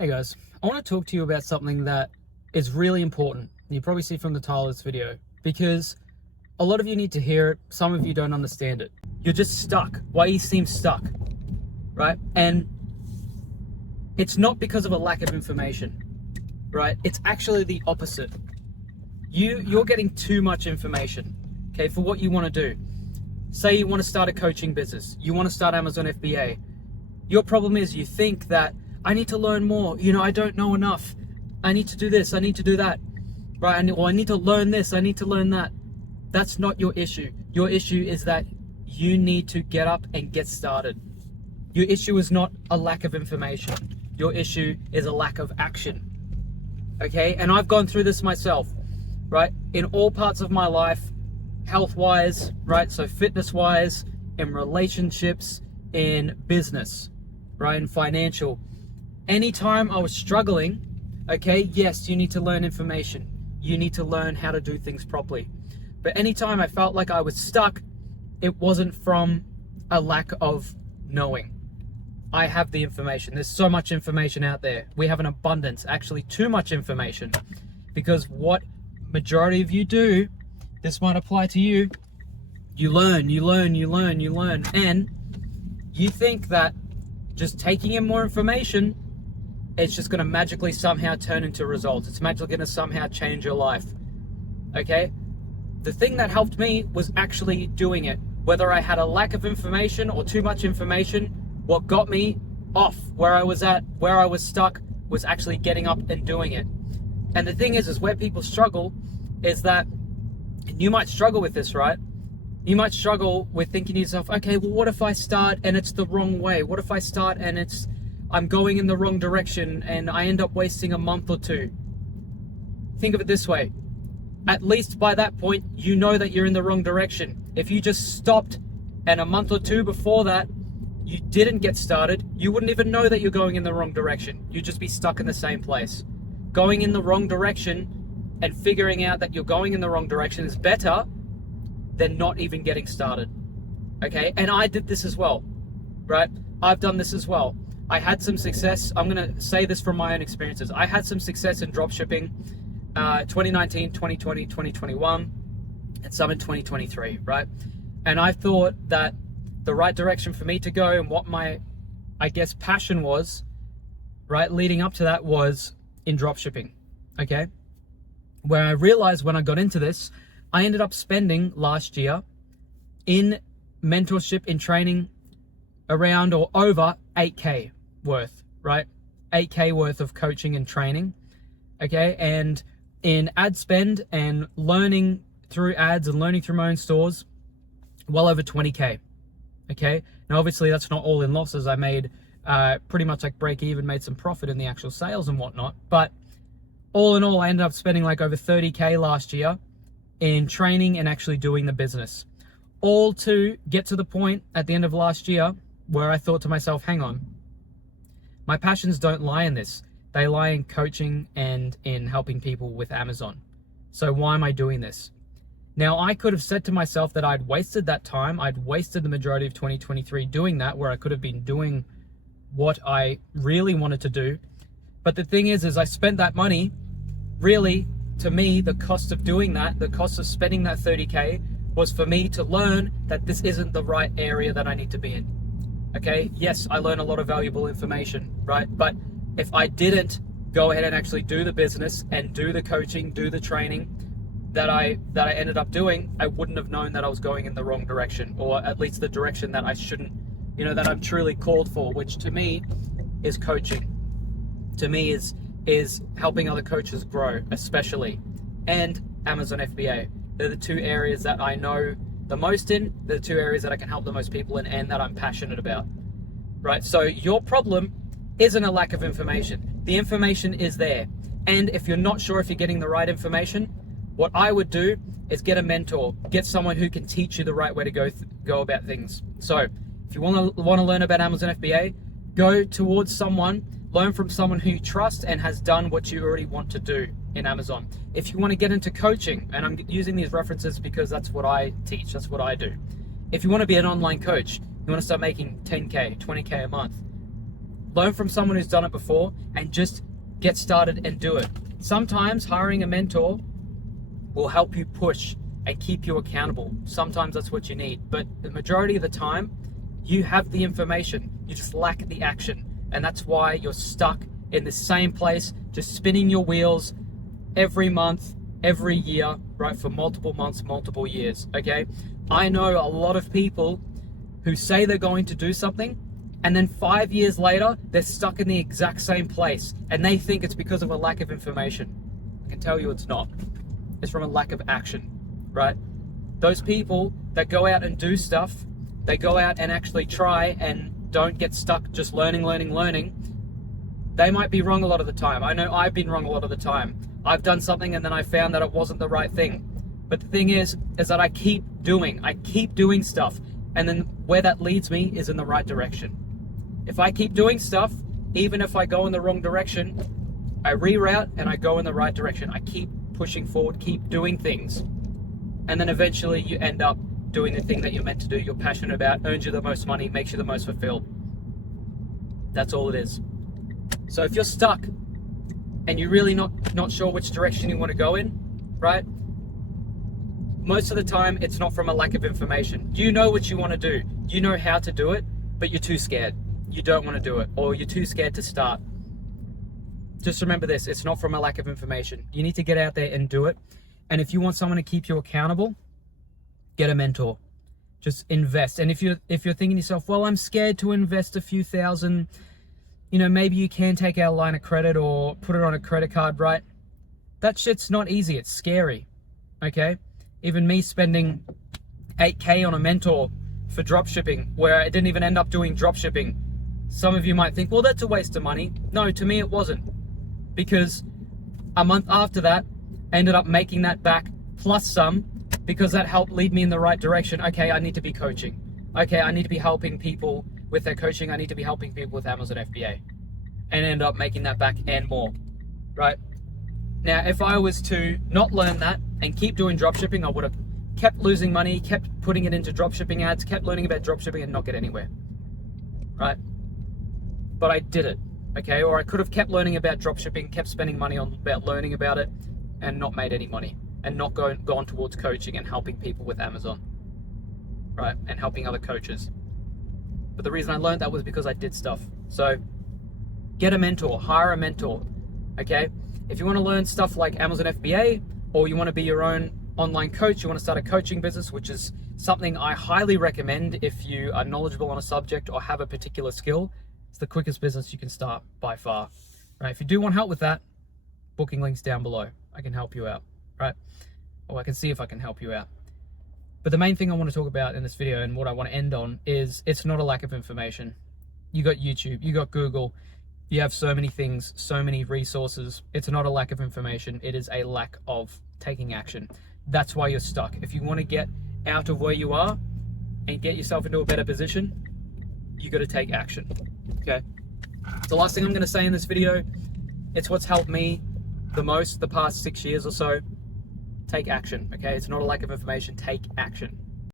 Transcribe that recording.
Hey guys, I want to talk to you about something that is really important. You probably see from the title of this video, because a lot of you need to hear it, some of you don't understand it. You're just stuck. Why you seem stuck, right? And it's not because of a lack of information, right? It's actually the opposite. You're getting too much information, okay, for what you want to do. Say you want to start a coaching business, you want to start Amazon FBA. Your problem is you think that I need to learn more. I don't know enough. I need to do this. I need to do that. Right? I need to learn this. I need to learn that. That's not your issue. Your issue is that you need to get up and get started. Your issue is not a lack of information. Your issue is a lack of action. Okay? And I've gone through this myself, right? In all parts of my life, health-wise, right? So fitness-wise, in relationships, in business, right? In financial. Anytime I was struggling, okay, yes, you need to learn information. You need to learn how to do things properly. But anytime I felt like I was stuck, it wasn't from a lack of knowing. I have the information. There's so much information out there. We have an abundance, actually too much information. Because what majority of you do, this might apply to you, you learn. And you think that just taking in more information, it's just going to magically somehow turn into results. It's magically going to somehow change your life. Okay? The thing that helped me was actually doing it. Whether I had a lack of information or too much information, what got me off where I was at, where I was stuck, was actually getting up and doing it. And the thing is where people struggle is that, and you might struggle with this, right? You might struggle with thinking to yourself, okay, well, what if I start and it's the wrong way? What if I start and I'm going in the wrong direction and I end up wasting a month or two? Think of it this way. At least by that point, you know that you're in the wrong direction. If you just stopped and a month or two before that, you didn't get started, you wouldn't even know that you're going in the wrong direction. You'd just be stuck in the same place. Going in the wrong direction and figuring out that you're going in the wrong direction is better than not even getting started. Okay? And I did this as well, right? I've done this as well. I had some success. I'm going to say this from my own experiences. I had some success in dropshipping 2019, 2020, 2021, and some in 2023, right? And I thought that the right direction for me to go and what my, passion was, right, leading up to that was in dropshipping, okay? Where I realized when I got into this, I ended up spending last year in mentorship, in training, around or over 8K worth, right? 8K worth of coaching and training, okay? And in ad spend and learning through ads and learning through my own stores, well over 20K, okay? Now, obviously, that's not all in losses. I made pretty much like break even, made some profit in the actual sales and whatnot. But all in all, I ended up spending like over 30K last year in training and actually doing the business. All to get to the point at the end of last year where I thought to myself, hang on, my passions don't lie in this. They lie in coaching and in helping people with Amazon. So why am I doing this? Now, I could have said to myself that I'd wasted that time. I'd wasted the majority of 2023 doing that, where I could have been doing what I really wanted to do. But the thing is I spent that money. Really, to me, the cost of doing that, the cost of spending that 30K was for me to learn that this isn't the right area that I need to be in. Okay, yes, I learned a lot of valuable information, right? But if I didn't go ahead and actually do the business and do the coaching, do the training that I ended up doing, I wouldn't have known that I was going in the wrong direction, or at least the direction that I shouldn't, that I'm truly called for, which to me is coaching. To me is helping other coaches grow, especially, and Amazon FBA. They're the two areas that I know the most in. They're the two areas that I can help the most people in and that I'm passionate about, right? So your problem isn't a lack of information. The information is there. And if you're not sure if you're getting the right information, what I would do is get a mentor, get someone who can teach you the right way to go about things. So if you want to learn about Amazon FBA, go towards someone, learn from someone who you trust and has done what you already want to do in Amazon. If you want to get into coaching, and I'm using these references because that's what I teach, that's what I do. If you want to be an online coach, you want to start making 10K, 20K a month, Learn from someone who's done it before and just get started and do it. Sometimes hiring a mentor will help you push and keep you accountable. Sometimes that's what you need, but the majority of the time, you have the information, you just lack the action. And that's why you're stuck in the same place, just spinning your wheels every month, every year, right, for multiple months, multiple years, okay? I know a lot of people who say they're going to do something, and then 5 years later, they're stuck in the exact same place, and they think it's because of a lack of information. I can tell you it's not. It's from a lack of action, right? Those people that go out and do stuff, they go out and actually try and don't get stuck just learning, they might be wrong a lot of the time. I know I've been wrong a lot of the time. I've done something and then I found that it wasn't the right thing. But the thing is that I keep doing stuff, and then where that leads me is in the right direction. If I keep doing stuff, even if I go in the wrong direction, I reroute and I go in the right direction. I keep pushing forward, keep doing things. And then eventually you end up doing the thing that you're meant to do, you're passionate about, earns you the most money, makes you the most fulfilled. That's all it is. So if you're stuck and you're really not sure which direction you want to go in, right? Most of the time, it's not from a lack of information. You know what you want to do. You know how to do it, but you're too scared. You don't want to do it, or you're too scared to start. Just remember this, it's not from a lack of information. You need to get out there and do it. And if you want someone to keep you accountable, get a mentor. Just invest. And if you're thinking to yourself, well, I'm scared to invest a few thousand, maybe you can take out a line of credit or put it on a credit card, right? That shit's not easy. It's scary. Okay? Even me spending $8K on a mentor for dropshipping, where I didn't even end up doing dropshipping. Some of you might think, well, that's a waste of money. No, to me it wasn't. Because a month after that, I ended up making that back plus some, because that helped lead me in the right direction. Okay, I need to be coaching. Okay, I need to be helping people with their coaching. I need to be helping people with Amazon FBA. And end up making that back and more, right? Now, if I was to not learn that and keep doing dropshipping, I would have kept losing money, kept putting it into dropshipping ads, kept learning about dropshipping and not get anywhere, right? But I did it, okay? Or I could have kept learning about dropshipping, kept spending money on about learning about it, and not made any money, and not gone towards coaching and helping people with Amazon, right? And helping other coaches. But the reason I learned that was because I did stuff. So get a mentor, hire a mentor, okay? If you want to learn stuff like Amazon FBA, or you want to be your own online coach, you want to start a coaching business, which is something I highly recommend if you are knowledgeable on a subject or have a particular skill, it's the quickest business you can start by far, right? If you do want help with that, booking links down below. I can help you out, right? Or I can see if I can help you out. But the main thing I want to talk about in this video and what I want to end on is it's not a lack of information. You got YouTube, you got Google, you have so many things, so many resources. It's not a lack of information. It is a lack of taking action. That's why you're stuck. If you want to get out of where you are and get yourself into a better position, you got to take action, okay? The last thing I'm going to say in this video, it's what's helped me the most the past 6 years or so. Take action, okay? It's not a lack of information. Take action.